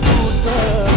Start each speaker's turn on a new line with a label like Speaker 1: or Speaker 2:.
Speaker 1: douter.